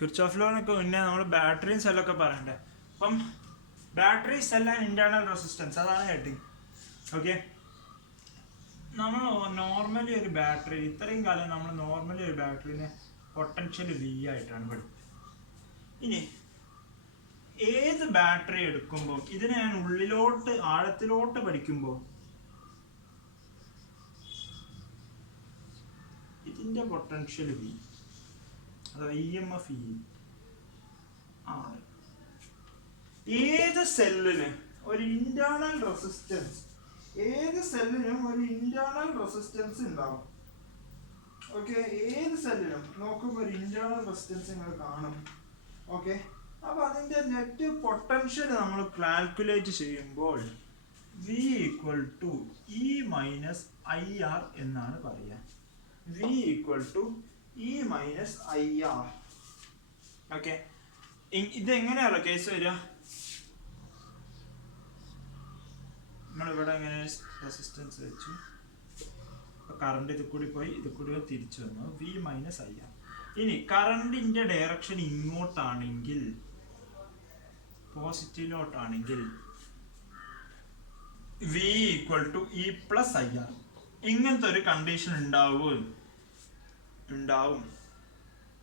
Kirchhoff ലോനൊക്കെ മുന്നേ നമ്മൾ ബാറ്ററിയും സെല്ലൊക്കെ പറയണ്ടേ. അപ്പം battery cell and internal resistance അതാണ് ഹെഡിങ്. ഓക്കെ, നമ്മൾ നോർമലി ഒരു ബാറ്ററി ഇത്രയും കാലം നമ്മൾ നോർമലി ഒരു ബാറ്ററിനെ പൊട്ടൻഷ്യൽ V ആയിട്ടാണ് പഠിക്കുന്നത്. ഇനി ഏത് ബാറ്ററി എടുക്കുമ്പോൾ ഇതിനെ ഞാൻ ഉള്ളിലോട്ട് ആഴത്തിലോട്ട് പഠിക്കുമ്പോൾ ഇതിന്റെ പൊട്ടൻഷ്യൽ V അഥവാ EMF E ആണ്. ഏത് സെല്ലിന് ഒരു ഇന്റേണൽ റെസിസ്റ്റൻസ്, ഏത് സെല്ലിനും ഒരു ഇന്റേണൽ റെസിസ്റ്റൻസ് ഉണ്ടാവും. ഓക്കെ, ഏത് സെല്ലിനും നോക്കുമ്പോൾ ഒരു ഇന്റേണൽ റെസിസ്റ്റൻസ് നിങ്ങൾ കാണും. ഓക്കെ, അപ്പൊ അതിന്റെ നെറ്റ് പൊട്ടൻഷ്യൽ നമ്മൾ കാൽക്കുലേറ്റ് ചെയ്യുമ്പോൾ V equal to E minus IR എന്നാണ് പറയുക. V equal to E minus IR. Okay, ഇതെങ്ങനെയാണോ കേസ് വരിക? നമ്മളിവിടെ എങ്ങനെ റെസിസ്റ്റൻസ് വെച്ചു, കറണ്ട് ഇത് കൂടി പോയി ഇത് കൂടി തിരിച്ചു വന്നു, V മൈനസ് IR. ഇനി കറണ്ടിന്റെ ഡയറക്ഷൻ ഇങ്ങോട്ടാണെങ്കിൽ, പോസിറ്റീവിലോട്ടാണെങ്കിൽ V equal to E plus IR. ഇങ്ങനത്തെ ഒരു കണ്ടീഷൻ ഉണ്ടാവും.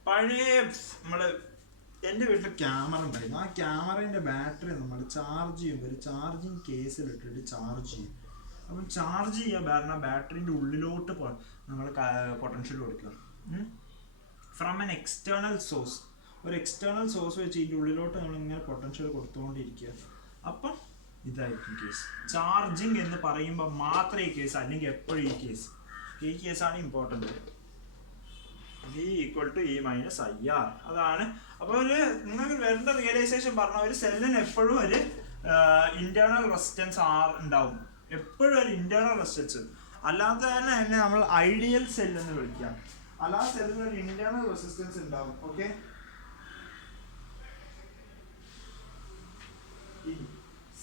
പഴയ നമ്മള് എൻ്റെ വീട്ടിൽ ക്യാമറ ഉണ്ടായിരുന്നു. ആ ക്യാമറേൻ്റെ ബാറ്ററി നമ്മൾ ചാർജ് ചെയ്യുമ്പോൾ ഒരു ചാർജിങ് കേസിലിട്ടിട്ട് ചാർജ് ചെയ്യും. അപ്പം ചാർജ് ചെയ്യാൻ കാരണം ബാറ്ററിൻ്റെ ഉള്ളിലോട്ട് നമ്മൾ പൊട്ടൻഷ്യൽ കൊടുക്കുക ഫ്രം എൻ എക്സ്റ്റേണൽ സോഴ്സ്. ഒരു എക്സ്റ്റേണൽ സോഴ്സ് വെച്ച് ഇതിൻ്റെ ഉള്ളിലോട്ട് നമ്മൾ ഇങ്ങനെ പൊട്ടൻഷ്യൽ കൊടുത്തുകൊണ്ടിരിക്കുക. അപ്പം ഇതായിരിക്കും കേസ്. ചാർജിങ് എന്ന് പറയുമ്പോൾ മാത്രമേ ഈ കേസ്, അല്ലെങ്കിൽ എപ്പോഴും ഈ കേസാണ് important. V equal to E minus IR. അതാണ്. അപ്പോൾ ഒരു നിങ്ങൾക്ക് വേണ്ട റിയലൈസേഷൻ പറഞ്ഞ ഒരു സെല്ലിന് എപ്പോഴും ഒരു ഇന്റേണൽ റെസിസ്റ്റൻസ് R ഉണ്ടാവും. എപ്പോഴും ഒരു ഇന്റേണൽ റെസിസ്റ്റൻസ്. അല്ലാതെ തന്നെ നമ്മൾ ഐഡിയൽ സെൽ എന്ന് വിളിക്കാം. അല്ലാതെ സെല്ലിന് ഒരു ഇന്റേണൽ റെസിസ്റ്റൻസ് ഉണ്ടാവും. ഓക്കെ,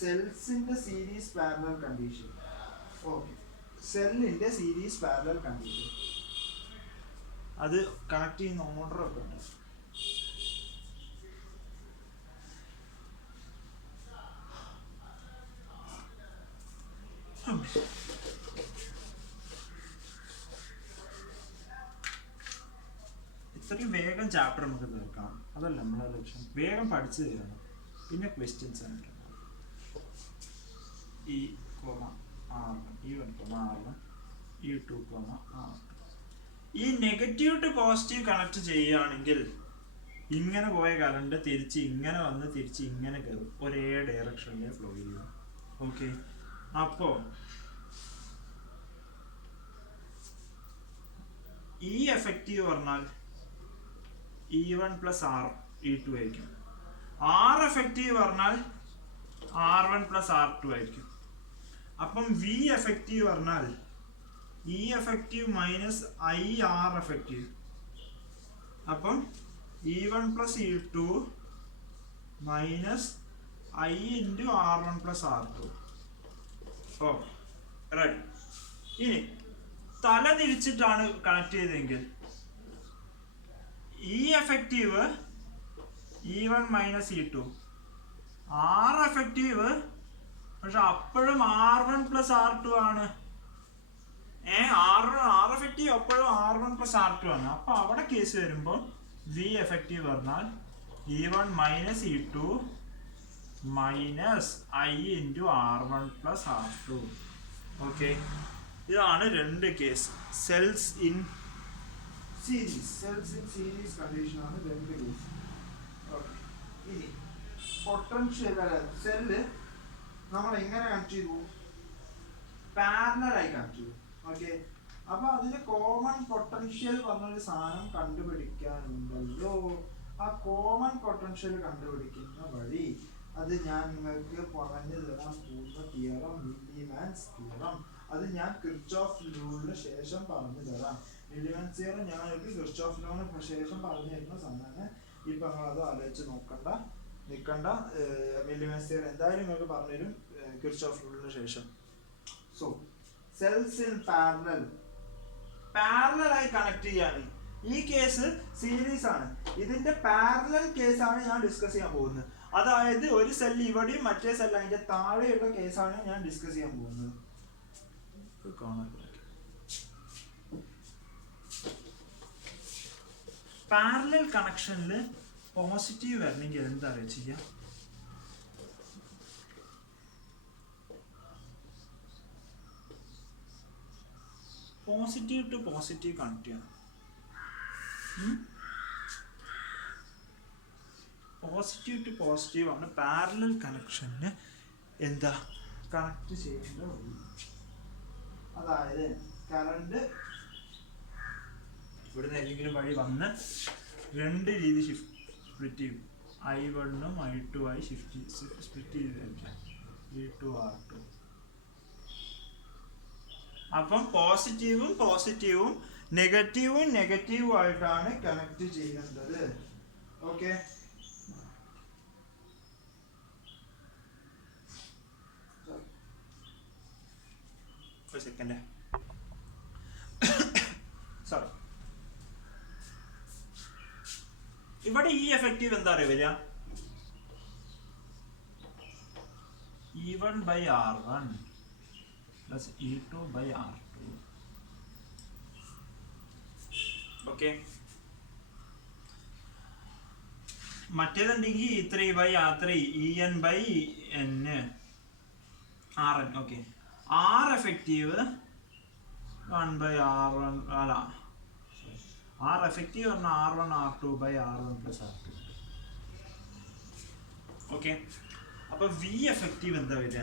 സെൽസിന്റെ സീരീസ് പാരലൽ കണ്ടീഷൻ. ഓക്കെ, സെല്ലിന്റെ സീരീസ് പാരലൽ കണ്ടീഷൻ അത് കണക്ട് ചെയ്യുന്ന ഓർഡർ ഒക്കെ ഉണ്ട്. ഇത്രയും വേഗം ചാപ്റ്റർ നമുക്ക് തീർക്കാം, അതല്ല നമ്മളെ ലക്ഷ്യം. വേഗം പഠിച്ചു തീരണം. പിന്നെ ക്വസ്റ്റ്യൻസ് ആണ്. ഈ നെഗറ്റീവ് ടു പോസിറ്റീവ് കണക്ട് ചെയ്യുകയാണെങ്കിൽ ഇങ്ങനെ പോയ കറണ്ട് തിരിച്ച് ഇങ്ങനെ വന്ന് തിരിച്ച് ഇങ്ങനെ കയറും, ഒരേ ഡയറക്ഷനിലെ ഫ്ലോ ചെയ്യും. ഓക്കെ, അപ്പോ ഈ എഫക്റ്റീവ് പറഞ്ഞാൽ E1 പ്ലസ് E2 ആയിരിക്കും. R എഫക്റ്റീവ് പറഞ്ഞാൽ R1 പ്ലസ് R2 ആയിരിക്കും. അപ്പം V എഫക്റ്റീവ് പറഞ്ഞാൽ E effective minus IR effective. അപ്പം E1 plus E2 minus I into R1 plus R2. Oh right. ഇനി തല തിരിച്ചിട്ടാണ് കണക്ട് ചെയ്തതെങ്കിൽ E effective E1 minus E2, R effective പക്ഷെ അപ്പോഴും R1 പ്ലസ് R2 ആണ്. R എഫക്റ്റീവ് അപ്പോഴും R1 പ്ലസ് R2 ആണ്. അപ്പൊ അവിടെ കേസ് വരുമ്പോൾ V എഫക്റ്റീവ് പറഞ്ഞാൽ E1 minus E2 minus I into R1 plus R2. Okay, ഇതാണ് രണ്ട് case. Cells in series condition ആണ് രണ്ട് കേസ്. ഓക്കെ, ഇനി പൊട്ടൻഷ്യൽ സെല്ല് നമ്മൾ എങ്ങനെ കണക്ട് ചെയ്തു? പാരലലായി കണക്ട് ചെയ്തു. ഓക്കെ, അപ്പൊ അതിന് കോമൺ പൊട്ടൻഷ്യൽ പറഞ്ഞൊരു സാധനം കണ്ടുപിടിക്കാനുണ്ടല്ലോ. ആ കോമൺ പൊട്ടൻഷ്യൽ കണ്ടുപിടിക്കുന്ന വഴി അത് ഞാൻ നിങ്ങൾക്ക് പറഞ്ഞു തരാൻ പോകുന്ന തിയറം മില്ലിമാൻസ് തിയറം. അത് ഞാൻ കിർച്ചോഫ് ലോയുടെ ശേഷം പറഞ്ഞു തരാം. മില്ലിമാൻസ് തിയറം ഞങ്ങൾക്ക് കിർച്ചോഫ് ലോന് ശേഷം പറഞ്ഞു തരുന്ന സാധനമാണ്. ഇപ്പൊ നിങ്ങളത് ആലോചിച്ച് നിൽക്കണ്ട. മില്ലിമാൻസ് തിയറം എന്തായാലും നിങ്ങൾക്ക് പറഞ്ഞുതരും കിർച്ചോഫ് ലോയുടെ ശേഷം. സോ സെൽസ് ഇൻ പാരലലായി കണക്ട് ചെയ്യാണ്. ഈ കേസ് സീരീസ് ആണ്. ഇതിന്റെ പാരലൽ കേസാണ് ഞാൻ ഡിസ്കസ് ചെയ്യാൻ പോകുന്നത്. അതായത് ഒരു സെൽ ഇവിടെയും മറ്റേ സെൽ അതിന്റെ താഴെയുള്ള കേസാണ് ഞാൻ ഡിസ്കസ് ചെയ്യാൻ പോകുന്നത്. പാരലൽ കണക്ഷനിൽ പോസിറ്റീവ് വരണമെങ്കിൽ എന്താ അറിയാം ചെയ്യാം? പോസിറ്റീവ് ടു പോസിറ്റീവ് കണക്ട് ചെയ്യണം. പോസിറ്റീവ് ടു പോസിറ്റീവ് ആണ് പാരലൽ കണക്ഷന് എന്താ കണക്ട് ചെയ്യേണ്ട വഴി. അതായത് കറണ്ട് ഇവിടുന്ന് ഏതെങ്കിലും വഴി വന്ന് രണ്ട് രീതി സ്പ്ലിറ്റ് ചെയ്യും. I1ഉം I2 ആയി സ്പ്ലിറ്റ് ചെയ്തിരിക്കാം. V2 R2. അപ്പം പോസിറ്റീവും പോസിറ്റീവും നെഗറ്റീവും നെഗറ്റീവും ആയിട്ടാണ് കണക്ട് ചെയ്യേണ്ടത്. ഓക്കെ, ഒരു സെക്കൻഡ്. സോറി, ഇവിടെ ഈ എഫക്റ്റീവ് എന്താ അറിയാ വരിക? E1/R1 plus E2/R2. ഓക്കെ, മറ്റേതുണ്ടെങ്കിൽ E3/R3 EN/N RN. Okay, R effective 1/R1 അല്ല, R എഫക്റ്റീവ് പറഞ്ഞാൽ R1 R2/R1 plus R2. Okay, അപ്പൊ V എഫക്റ്റീവ് എന്താ വരിക?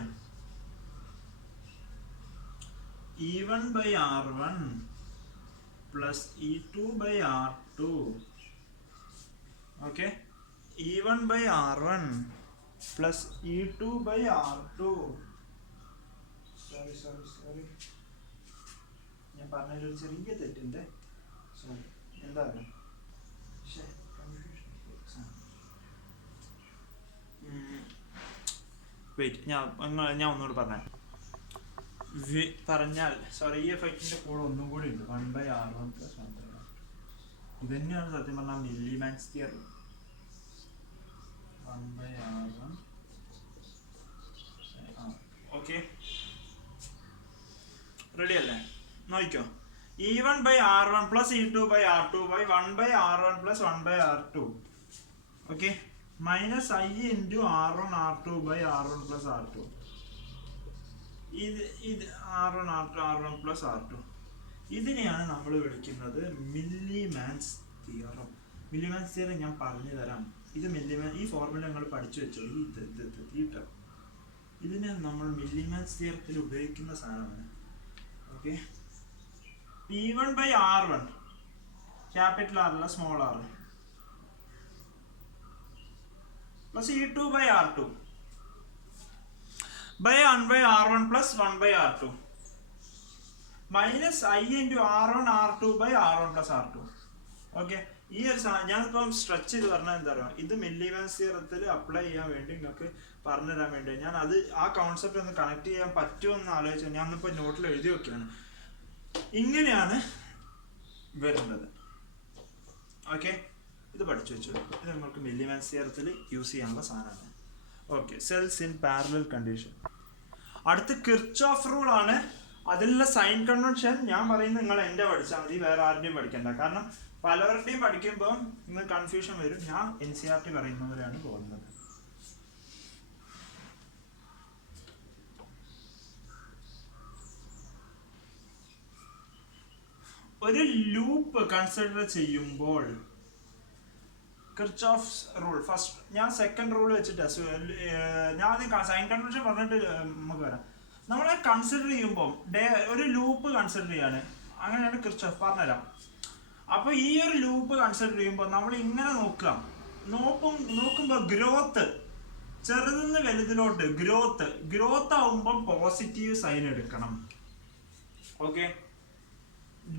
E1/R1 plus E2/R2. Okay, E1/R1 plus E2/R2. Sorry, ഞാൻ പറഞ്ഞതിൽ ചെറിയ തെറ്റുണ്ട്. സോറി, എന്താ വെയിറ്റ്, ഞാൻ ഒന്നുകൂടി പറഞ്ഞാൽ സോറി, ഈ എഫക്റ്റിന്റെ കൂടെ ഒന്നും കൂടി ഉണ്ട്. 1/R1 plus 1/R2. ഇത് തന്നെയാണ് സത്യം പറഞ്ഞാൽ മില്ലിമാൻസ് തിയറി. 1/R1. ഓക്കെ, റെഡി അല്ലേ? നോക്കിക്കോ, E1/R1 plus E2/R2 by 1/R1 plus 1/R2. Okay, minus I into R1 R2 by R1 plus R2. ഇത് R1 R1 plus R2. ഇതിനെയാണ് നമ്മൾ വിളിക്കുന്നത് മില്ലിമാൻസ് തിയറം. മില്ലിമാൻസ് തിയറം ഞാൻ പറഞ്ഞു തരാം. ഇത് ഈ ഫോർമുല നിങ്ങൾ പഠിച്ചു വെച്ചോളൂ. ഈ ടേം ഇതിനെ നമ്മൾ മില്ലിമാൻസ് തിയറത്തിൽ ഉപയോഗിക്കുന്ന സാധനമാണ്. ഓക്കെ, E1/R1 ക്യാപിറ്റൽ R അല്ല small r plus E2/R2 by 1/R1 plus 1/R2 minus I into R1 R2 by R1 plus R2. Okay, ഈ ഒരു ഞാനിപ്പം സ്ട്രെച്ച് ചെയ്ത് പറഞ്ഞാൽ എന്താ പറയുക, ഇത് മില്ലിമാൻസ് തിയറത്തിൽ അപ്ലൈ ചെയ്യാൻ വേണ്ടി നിങ്ങൾക്ക് പറഞ്ഞു തരാൻ വേണ്ടി ഞാൻ അത് ആ കോൺസെപ്റ്റ് ഒന്ന് കണക്ട് ചെയ്യാൻ പറ്റുമോ എന്ന് ആലോചിച്ചാൽ ഞാനിപ്പോൾ നോട്ടിൽ എഴുതി വെക്കുകയാണ്. ഇങ്ങനെയാണ് വരുന്നത്. ഓക്കെ, ഇത് പഠിച്ചു വെച്ചു. ഇത് നമുക്ക് മില്ലിമാൻസ് തിയറത്തിൽ യൂസ് ചെയ്യാനുള്ള സാധനമാണ്. Okay, cells in parallel condition. അടുത്ത് കിർച്ചോഫ് റൂൾ ആണ്. അതിലുള്ള സൈൻ കൺവെൻഷൻ ഞാൻ പറയുന്നത് നിങ്ങൾ എൻ്റെ പഠിച്ചാൽ മതി, വേറെ ആരുടെയും പഠിക്കണ്ട. കാരണം പലവരുടെയും പഠിക്കുമ്പോൾ നിങ്ങൾ കൺഫ്യൂഷൻ വരും. ഞാൻ NCERT പറയുന്നവരാണ് പോകുന്നത്. ഒരു ലൂപ്പ് കൺസിഡർ ചെയ്യുമ്പോൾ കിർച്ചോഫ്സ് റൂൾ ഫസ്റ്റ്, ഞാൻ സെക്കൻഡ് റൂൾ വെച്ചിട്ട് ഞാൻ ആദ്യം സൈൻ കൺവെൻഷൻ പറഞ്ഞിട്ട് നമുക്ക് വരാം. നമ്മളെ കൺസിഡർ ചെയ്യുമ്പോൾ ഒരു ലൂപ്പ് കൺസിഡർ ചെയ്യാണ്. അങ്ങനെയാണ് കിർച്ചോഫ് പറഞ്ഞുതരാം. അപ്പോൾ ഈ ഒരു ലൂപ്പ് കൺസിഡർ ചെയ്യുമ്പോൾ നമ്മൾ ഇങ്ങനെ നോക്കുമ്പോൾ ഗ്രോത്ത് ചെറുതിന്ന് വലുതിലോട്ട് ഗ്രോത്ത് ആവുമ്പോൾ പോസിറ്റീവ് സൈൻ എടുക്കണം. ഓക്കെ,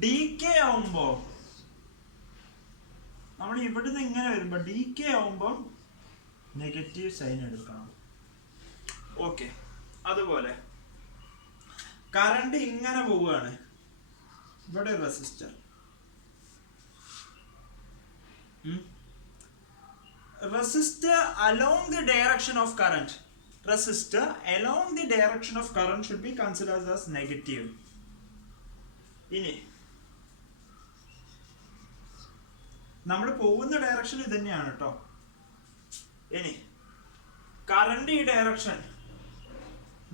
ഡീകേ ആവുമ്പോ നമ്മൾ ഇവിടുന്ന് ഇങ്ങനെ വരുമ്പോ ഡീകേ ആവുമ്പോ നെഗറ്റീവ് സൈൻ എടുക്കണം. ഓക്കെ, അതുപോലെ കറണ്ട് ഇങ്ങനെ പോവുകയാണ്. ഇവിടെ resistor Resistor along the direction of current. Resistor along the direction of current should be considered as negative. ഇനി നമ്മൾ പോകുന്ന ഡയറക്ഷൻ ഇത് തന്നെയാണ് കേട്ടോ. ഇനി കറണ്ട് ഈ ഡയറക്ഷൻ,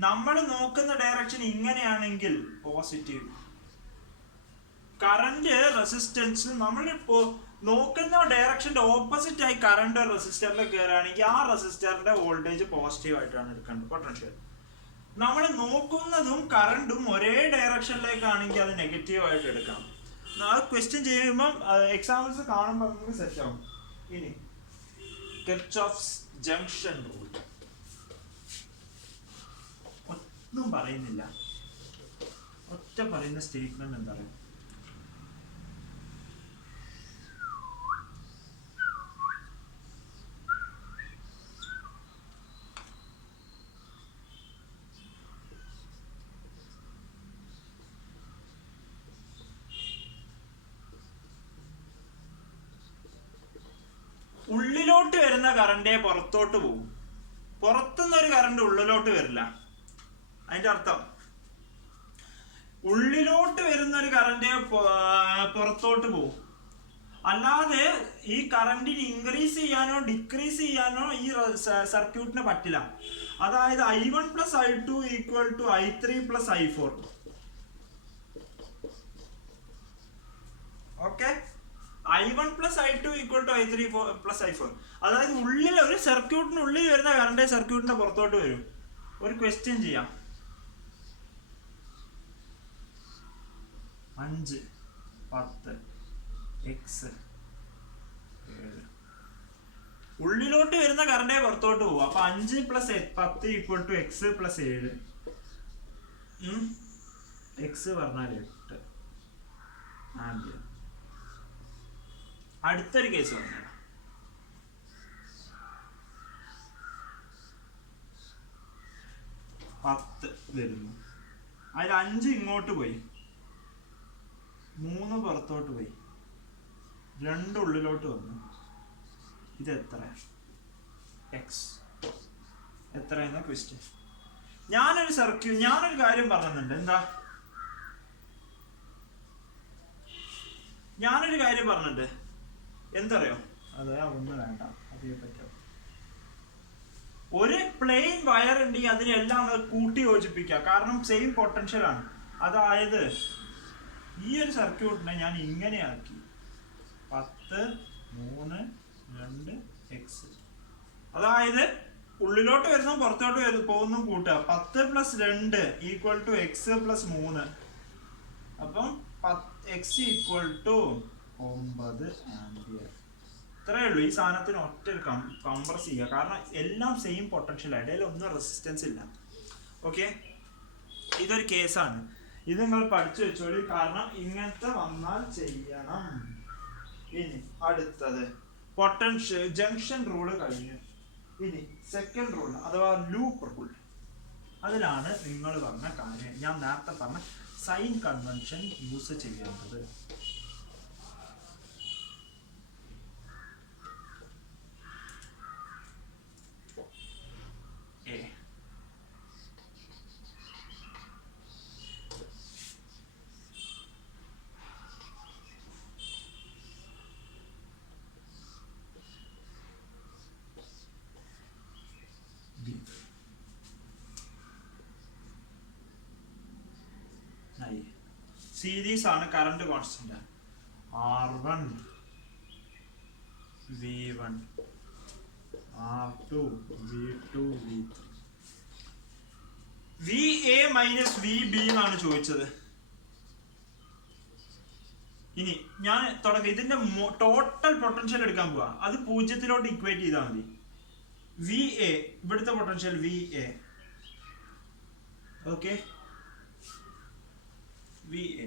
നമ്മൾ നോക്കുന്ന ഡയറക്ഷൻ ഇങ്ങനെയാണെങ്കിൽ പോസിറ്റീവ്. കറണ്ട് റെസിസ്റ്റൻസ് നമ്മളിപ്പോ നോക്കുന്ന ഡയറക്ഷന്റെ ഓപ്പോസിറ്റ് ആയി കറണ്ട് റെസിസ്റ്ററിൽ കയറുകയാണെങ്കിൽ ആ റെസിസ്റ്ററിന്റെ വോൾട്ടേജ് പോസിറ്റീവ് ആയിട്ടാണ് എടുക്കേണ്ടത്, പൊട്ടൻഷ്യൽ. നമ്മൾ നോക്കുന്നതും കറണ്ടും ഒരേ ഡയറക്ഷനിലേക്കാണെങ്കിൽ അത് നെഗറ്റീവ് ആയിട്ട് എടുക്കണം. ആ ക്വസ്റ്റ്യൻ ചെയ്യുമ്പം എക്സാമ്പിൾസ് കാണുമ്പോൾ നമുക്ക് സെറ്റ് ആവും. ഇനി കിർച്ചോഫ്സ് ജംഗ്ഷൻ റൂൾ ഒന്നും പറയുന്നില്ല, ഒറ്റ പറയുന്ന സ്റ്റേറ്റ്മെന്റ് എന്താ പറയുക, ഉള്ളിലോട്ട് വരുന്ന കറണ്ടേ പുറത്തോട്ട് പോകും, പുറത്തുനിന്നൊരു കറണ്ട് ഉള്ളിലോട്ട് വരില്ല. അതിന്റെ അർത്ഥം ഉള്ളിലോട്ട് വരുന്ന ഒരു കറണ്ട് പുറത്തോട്ട് പോകും. അല്ലാതെ ഈ കറണ്ടിന് ഇൻക്രീസ് ചെയ്യാനോ ഡിക്രീസ് ചെയ്യാനോ ഈ സർക്യൂട്ടിന് പറ്റില്ല. അതായത് I1 + I2 = I3 + I4. Okay, I1 + I2 = I3 + I4. അതായത് ഉള്ളിൽ ഒരു സർക്യൂട്ടിനുള്ളിൽ വരുന്ന കറണ്ട് സർക്യൂട്ടിന്റെ പുറത്തോട്ട് വരും. ഒരു ക്വസ്റ്റ്യൻ ചെയ്യാം. 5 10 x 7 ഉള്ളിലോട്ട് വരുന്ന കറണ്ടേ പുറത്തോട്ട് പോകും. അപ്പൊ 5 + 10 = x + 7. x പറഞ്ഞാൽ 8 ആംപിയർ. അടുത്തൊരു കേസ് പറഞ്ഞാൽ 10 വരുന്നു, അതിൽ 5 ഇങ്ങോട്ട് പോയി, 3 പുറത്തോട്ട് പോയി, 2 ഉള്ളിലോട്ട് വന്നു. ഇത് എത്ര? എക്സ് എത്ര എന്ന ക്വസ്റ്റ്യൻ. ഞാനൊരു കാര്യം പറഞ്ഞിട്ടുണ്ട്. എന്താ? ഞാനൊരു കാര്യം പറഞ്ഞിട്ടുണ്ട്, എന്തറിയോ? അതെ, ഒന്നും വേണ്ട, അതേ പറ്റോ. ഒരു പ്ലെയിൻ വയർ ഉണ്ടെങ്കിൽ അതിനെല്ലാം കൂട്ടി യോജിപ്പിക്കുക, കാരണം സെയിം പൊട്ടൻഷ്യൽ ആണ്. അതായത് ഈ ഒരു സർക്യൂട്ടിനെ ഞാൻ ഇങ്ങനെ ആക്കി, 10 3 2 x. അതായത് ഉള്ളിലോട്ട് വരുന്ന പുറത്തോട്ട് പോകുന്ന കൂട്ടുക. 10 + 2 = x + 3. അപ്പം x = 9 ആംപിയർ. ഇത്രയേ ഉള്ളൂ. ഈ സാധനത്തിന് ഒറ്റ കംപ്രസ് ചെയ്യുക, കാരണം എല്ലാം സെയിം പൊട്ടൻഷ്യൽ, ഇടയിൽ ഒന്നും റെസിസ്റ്റൻസ് ഇല്ല. ഓക്കെ, ഇതൊരു കേസാണ്. ഇത് നിങ്ങൾ പഠിച്ചു വെച്ചോളൂ, കാരണം ഇങ്ങനത്തെ വന്നാൽ ചെയ്യണം. ഇനി അടുത്തത് പൊട്ടൻഷ്യൽ ജംഗ്ഷൻ റൂള് കഴിഞ്ഞു. ഇനി സെക്കൻഡ് റൂൾ അഥവാ ലൂപ്പ് റൂൾ. അതിലാണ് നിങ്ങൾ പറഞ്ഞ കാര്യം, ഞാൻ നേരത്തെ പറഞ്ഞ സൈൻ കൺവെൻഷൻ യൂസ് ചെയ്യേണ്ടത്. സീരീസ് ആണ്, current constant R1 V1 R2 V2 V3. VA - VB എന്നാണ് ചോദിച്ചത്. ഇനി ഞാൻ തുടങ്ങി ഇതിന്റെ ടോട്ടൽ പൊട്ടൻഷ്യൽ എടുക്കാൻ പോവാ. അത് 0 ഇക്വേറ്റ് ചെയ്താൽ മതി. VA ഇവിടുത്തെ പൊട്ടൻഷ്യൽ VA. Okay, VA.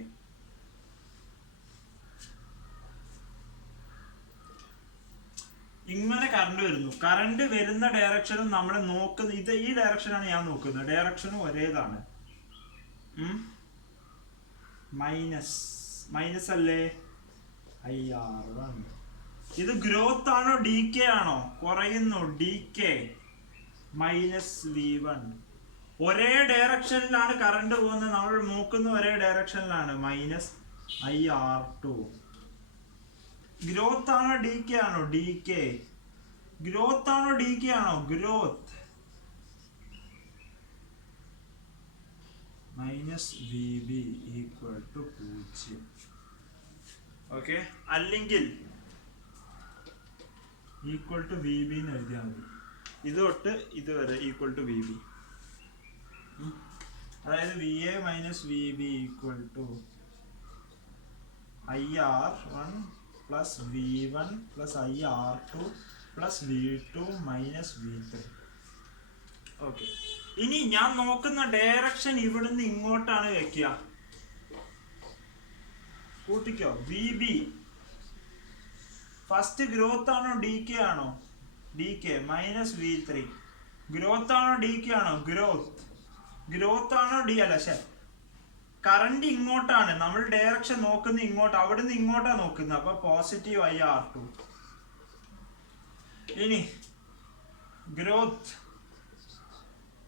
ഇങ്ങനെ കറണ്ട് വരുന്നു. കറണ്ട് വരുന്ന ഡയറക്ഷനും നമ്മൾ നോക്കുന്ന ഇത് ഈ ഡയറക്ഷനാണ് ഞാൻ നോക്കുന്നത്. ഡയറക്ഷനും ഒരേതാണ്. മൈനസ് അല്ലേ? IR1 ഇത് ഗ്രോത്ത് ആണോ ഡി കെ ആണോ? കുറയുന്നു, ഡി കെ മൈനസ് V1. ഒരേ ഡയറക്ഷനിലാണ് കറണ്ട് പോകുന്നത്, നമ്മൾ നോക്കുന്ന ഒരേ ഡയറക്ഷനിലാണ്, മൈനസ് IR2. ഗ്രോത്ത് ആണോ ഡി കെ ആണോ? D K. ഗ്രോത്ത് ആണോ ഡി കെ ആണോ? Growth. Minus VB equal to 0. Okay, അല്ലെങ്കിൽ ഈക്വൽ ടു VB എന്ന് എഴുതിയാൽ മതി. ഇത് തൊട്ട് ഇതുവരെ ഈക്വൽ ടു VB. അതായത് VA minus VB equal to IR1 plus V1 plus IR2 plus V2 minus V3. Okay, ഇനി ഞാൻ നോക്കുന്ന ഡയറക്ഷൻ ഇവിടുന്ന് ഇങ്ങോട്ടാണ് വെക്കുക. കൂട്ടിക്കോ. VB ഫസ്റ്റ് ഗ്രോത്ത് ആണോ ഡി കെ ആണോ? D K minus V3. Growth ആണോ ഡി കെ ആണോ? ഗ്രോത്ത്. ഗ്രോത്ത് ആണോ ഡി അല്ല, ശരി, കറണ്ട് ഇങ്ങോട്ടാണ്, നമ്മൾ ഡയറക്ഷൻ നോക്കുന്ന ഇങ്ങോട്ട്, അവിടുന്ന് ഇങ്ങോട്ടാ നോക്കുന്നത്, അപ്പൊ പോസിറ്റീവ് IR2. ഇനി ഗ്രോത്ത്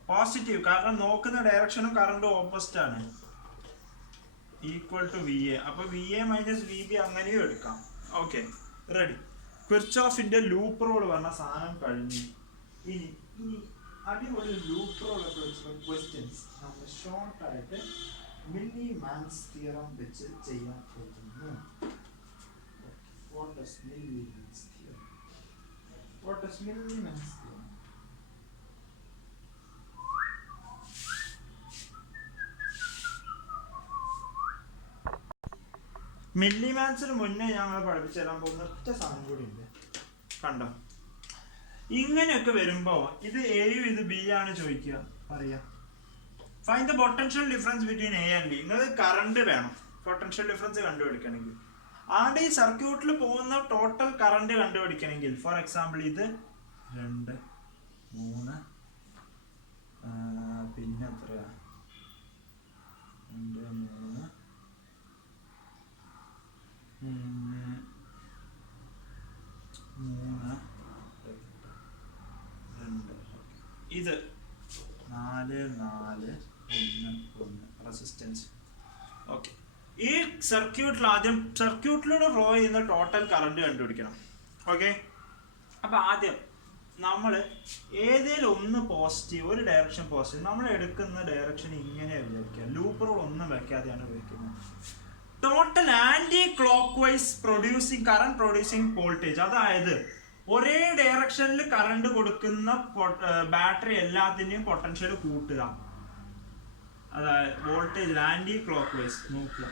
പോസിറ്റീവ്, കാരണം നോക്കുന്ന ഡയറക്ഷനും കറണ്ടും ഓപ്പോസിറ്റ് ആണ്, ഈക്വൽ ടു VA. അപ്പൊ VA മൈനസ് VB അങ്ങനെയും എടുക്കാം. Okay, ready. കിർച്ചോഫിന്റെ ലൂപ്പ് റൂൾ പറഞ്ഞ സാധനം കഴിഞ്ഞു. ഇനി അടിപൊളി ലൂപ്പ് റൂൾ ഒക്കെ വെച്ചുള്ള ക്വസ്റ്റ്യൻസ് നമ്മൾ ഷോർട്ടായിട്ട് മില്ലിമാൻസ് തിയറം വെച്ച് ചെയ്യാൻ പോകുന്നു. What is Milliman's theorem? What is Milliman's theorem? മില്ലിമാൻസിന് മുന്നേ ഞങ്ങൾ പഠിപ്പിച്ചു തരാൻ പോകുന്ന ഒറ്റ സാധനം കൂടി ഉണ്ട്. കണ്ടോ, ഇങ്ങനെയൊക്കെ വരുമ്പോ ഇത് എയും ഇത് ബി ആണ് ചോദിക്കുക. പറയാ, find the potential difference between A and B. നിങ്ങൾക്ക് കറണ്ട് വേണം പൊട്ടൻഷ്യൽ ഡിഫറൻസ് കണ്ടുപിടിക്കണമെങ്കിൽ. ആണ്ട് ഈ സർക്യൂട്ടിൽ പോകുന്ന ടോട്ടൽ കറണ്ട് കണ്ടുപിടിക്കണമെങ്കിൽ, ഫോർ എക്സാമ്പിൾ ഇത് 2, 3, പിന്നെ എത്രയാ, 2, 3, 2, ഇത് 4, 4, 1, 1 റെസിസ്റ്റൻസ്. ഓക്കെ, ഈ സർക്യൂട്ടിൽ ആദ്യം സർക്യൂട്ടിലൂടെ ഫ്ലോ ചെയ്യുന്ന ടോട്ടൽ കറണ്ട് കണ്ടുപിടിക്കണം. ഓക്കെ, അപ്പൊ ആദ്യം നമ്മൾ ഏതേലും ഒന്ന് പോസിറ്റീവ്, ഒരു ഡയറക്ഷൻ പോസിറ്റീവ്, നമ്മൾ എടുക്കുന്ന ഡയറക്ഷൻ ഇങ്ങനെ വിചാരിക്കുക, ലൂപ്പ് റൂൾ ഒന്നും വെക്കാതെയാണ് ഉപയോഗിക്കുന്നത്. Total anticlockwise producing current producing voltage, അതായത് ഒരേ ഡയറക്ഷനിൽ കറണ്ട് കൊടുക്കുന്ന ബാറ്ററി എല്ലാത്തിന്റെയും പൊട്ടൻഷ്യൽ കൂട്ടുക. അതായത് വോൾട്ടേജ് ആന്റി ക്ലോക്ക് വൈസ് നോക്കുക.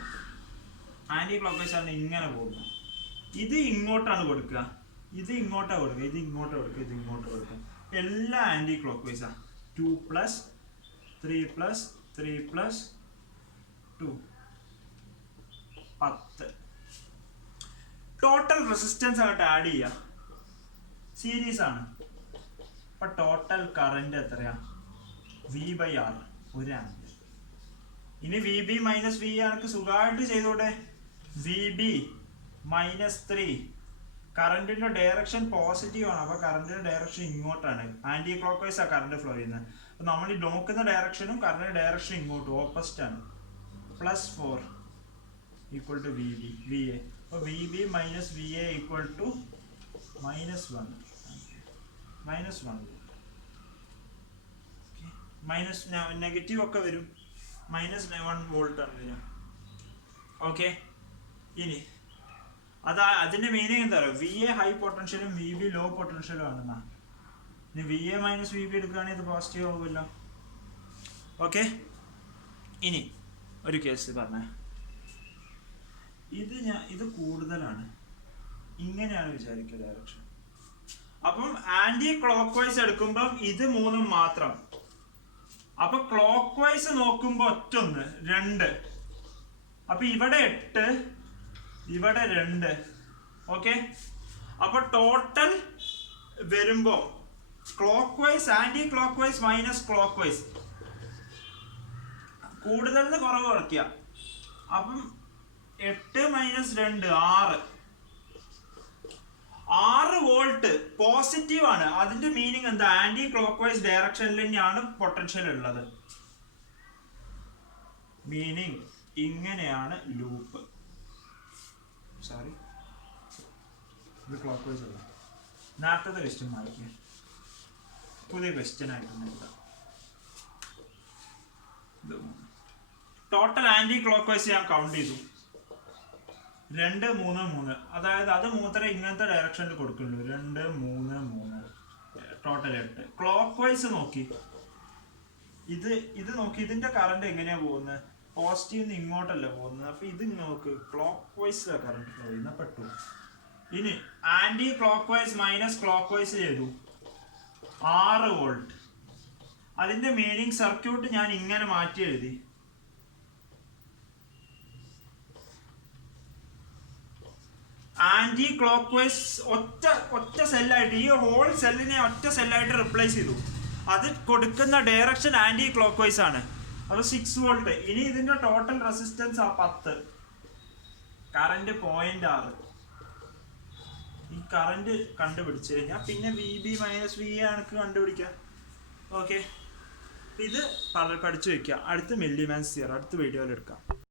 ആന്റി ക്ലോക്ക് വൈസ് ആണ് ഇങ്ങനെ പോകുന്നത്. ഇത് ഇങ്ങോട്ടാണ് കൊടുക്കുക, ഇത് ഇങ്ങോട്ടാ കൊടുക്കുക, ഇത് ഇങ്ങോട്ടാ കൊടുക്കുക, ഇത് ഇങ്ങോട്ട് കൊടുക്കുക. എല്ലാം ആന്റി ക്ലോക്ക് വൈസാ. 2 + 3 + 3 + 2 10. ടോട്ടൽ റെസിസ്റ്റൻസ് അങ്ങോട്ട് ആഡ് ചെയ്യുക, സീരീസ് ആണ്. അപ്പൊ ടോട്ടൽ കറന്റ് എത്രയാ? V/R, 1 ampere. ഇനി VB മൈനസ് VA ആൾക്ക് സുഖമായിട്ട് ചെയ്തോടെ. VB -3, കറന്റിന്റെ ഡയറക്ഷൻ പോസിറ്റീവ് ആണ്, അപ്പൊ കറന്റിന്റെ ഡയറക്ഷൻ ഇങ്ങോട്ടാണ്, ആന്റി ക്ലോക്ക് വൈസ് ആ കറണ്ട് ഫ്ലോ ചെയ്യുന്നത്. അപ്പൊ നമ്മൾ ഈ നോക്കുന്ന ഡയറക്ഷനും കറന്റ് ഡയറക്ഷൻ ഇങ്ങോട്ട് ഓപ്പോസിറ്റ് ആണ്. +4 ഈക്വൽ ടു VA. അപ്പൊ VB minus VA equal to -1. Minus negative ഒക്കെ വരും, -1 വോൾട്ട് ആണ് വരിക. ഓക്കെ, ഇനി അതിന്റെ മീനിങ് എന്താ പറയുക? VA ഹൈ പൊട്ടൻഷ്യലും VB ലോ പൊട്ടൻഷ്യലും ആണെന്നാ. ഇനി VA മൈനസ് VB എടുക്കുകയാണെങ്കിൽ ഇത് പോസിറ്റീവ് ആവുമല്ലോ. ഓക്കെ, ഇനി ഒരു കേസ് പറഞ്ഞേ, ഇത് കൂടുതലാണ്, ഇങ്ങനെയാണ് വിചാരിക്കുക ഡയറക്ഷൻ. അപ്പം ആന്റി ക്ലോക്ക് വൈസ് എടുക്കുമ്പം ഇത് 3 മാത്രം. അപ്പൊ ക്ലോക്ക് വൈസ് നോക്കുമ്പോ ഒറ്റൊന്ന് 2. അപ്പൊ ഇവിടെ 8, ഇവിടെ 2. ഓക്കെ, അപ്പൊ ടോട്ടൽ വരുമ്പോ clockwise, anticlockwise minus clockwise, കൂടുതലിന് കുറവ് കുറയ്ക്കുക. അപ്പം 8 - 2 6. 6 വോൾട്ട് പോസിറ്റീവ് ആണ്. അതിന്റെ മീനിങ് എന്താ? ആന്റി ക്ലോക്ക് വൈസ് ഡയറക്ഷനിൽ തന്നെയാണ് പൊട്ടൻഷ്യൽ ഉള്ളത്. മീനിങ് ഇങ്ങനെയാണ് ലൂപ്പ്. സോറി, ഇത് ക്ലോക്ക് വൈസ് അല്ല. നേരത്തെ ക്വസ്റ്റ്യൻ മാറിക്കുക, പുതിയ ക്വസ്റ്റ്യൻ ആയിട്ടുണ്ട്. ടോട്ടൽ ആന്റി ക്ലോക്ക് വൈസ് ഞാൻ കൗണ്ട് ചെയ്തു 2 3 3. അതായത് അത് മൂന്നര ഇങ്ങനത്തെ ഡയറക്ഷനിൽ കൊടുക്കുള്ളൂ. 2 3 3 ടോട്ടൽ 8. ക്ലോക്ക് വൈസ് നോക്കി, ഇത് നോക്കി, ഇതിന്റെ കറണ്ട് എങ്ങനെയാ പോകുന്നത്? പോസിറ്റീവ് ഇങ്ങോട്ടല്ല പോകുന്നത്. അപ്പൊ ഇത് നോക്ക്, ക്ലോക്ക് വൈസിലാണ് കറണ്ട് ഫ്ലോ ചെയ്യുന്ന. പെട്ടു. ഇനി anticlockwise minus clockwise ചെയ്തു 6 വോൾട്ട്. അതിന്റെ മീനിങ് സർക്യൂട്ട് ഞാൻ ഇങ്ങനെ മാറ്റി എഴുതി. ആന്റി ക്ലോക്ക് വൈസ് ഒറ്റ സെല്ലായിട്ട്, ഈ ഹോൾ സെല്ലിനെ ഒറ്റ സെല്ലായിട്ട് റിപ്ലേസ് ചെയ്തു. അത് കൊടുക്കുന്ന ഡയറക്ഷൻ ആന്റി ക്ലോക്ക് വൈസ് ആണ്. അത് 6 വോൾട്ട്. ഇനി ഇതിന്റെ ടോട്ടൽ റെസിസ്റ്റൻസ് 10. കറന്റ് 0.6. ഈ കറന്റ് കണ്ടുപിടിച്ചു കഴിഞ്ഞാൽ പിന്നെ VB മൈനസ് VA ആണ് കണ്ടുപിടിക്കാം. ഓക്കെ, ഇത് പഠിച്ചു വെക്കുക. അടുത്ത മില്ലിമാൻസ് തിയറം അടുത്ത വീഡിയോയിൽ എടുക്കാം.